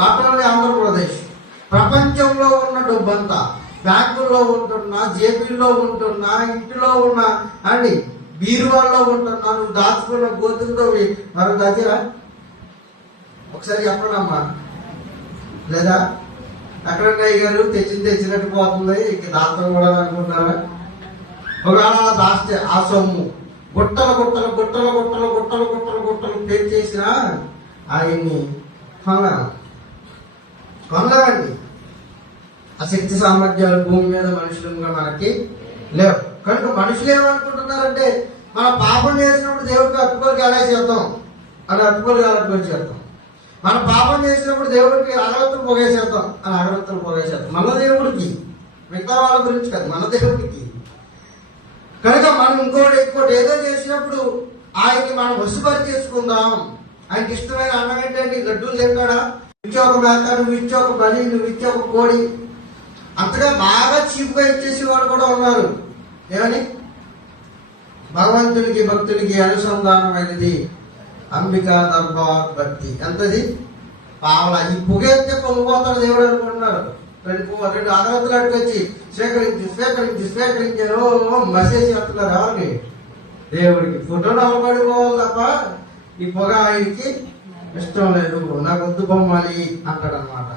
Not only Andhra Pradesh, ప్రపంచంలో ఉన్న డబ్బంతా బ్యాంకుల్లో ఉంటున్నా, జేబీల్లో ఉంటున్నా, ఇంటిలో ఉన్న అండి బీరువాల్లో ఉంటున్నా, నువ్వు దాచుకున్న గోతులతో మరో దగ్గర ఒకసారి చెప్పడమ్మా. లేదా ఎక్కడన్నాయి గారు తెచ్చినట్టు పోతుంది, ఇంక దాంతో కూడా అనుకుంటారా? ఒకవేళ దాస్తే ఆ సొమ్ము గుట్టలు గుట్టలు గుట్టలు గుట్టలు గుట్టలు గుట్టలు గుట్టలు పెంచేసిన ఆయన్ని కొనలేమండి. ఆ శక్తి సామర్థ్యాలు భూమి మీద మనుషులుగా మనకి లేవు. కనుక మనుషులు ఏమనుకుంటున్నారంటే మన పాపం చేసినప్పుడు దేవుడికి అట్టుకోలికి ఎలా చేద్దాం అని అట్టుకోలికి చేద్దాం, మన పాపం చేసినప్పుడు దేవుడికి అగరత్తులు పొగేసేద్దాం అని అగరత్తులు పొగేసేద్దాం. మన దేవుడికి, మిగతా వాళ్ళ గురించి కాదు, మన దేవుడికి. కనుక మనం ఇంకోటి ఏదో చేసినప్పుడు ఆయన్ని మనం వశపరి చేసుకుందాం. ఆయనకి ఇష్టమైన అన్నం ఏంటంటే లడ్డూలు తింటాడా, ఇచ్చే ఒక మేక, నువ్వు ఇచ్చే ఒక బలి, నువ్వు ఇచ్చే ఒక కోడి, అంతగా బాగా చీప్గా ఇచ్చేసి వాళ్ళు కూడా ఉన్నారు. ఏమని? భగవంతునికి భక్తునికి అనుసంధానమైనది అంబికా దర్బార్ భక్తి. ఎంతది? పావలా. ఈ పొగెత్తే పొంగిపోతాడు దేవుడు అనుకుంటున్నారు. రెండు అగరత్తులు అట్టుకొచ్చి స్వీకరించారు మెసేజ్ చెప్తున్నారు. ఎవరికి? దేవుడికి. ఫోటోలు అవపడిపోవాలి తప్ప ఈ పొగ ఆయనకి ఇష్టం లేదు. నాకు వద్దు బొమ్మాలి అంటాడు అనమాట.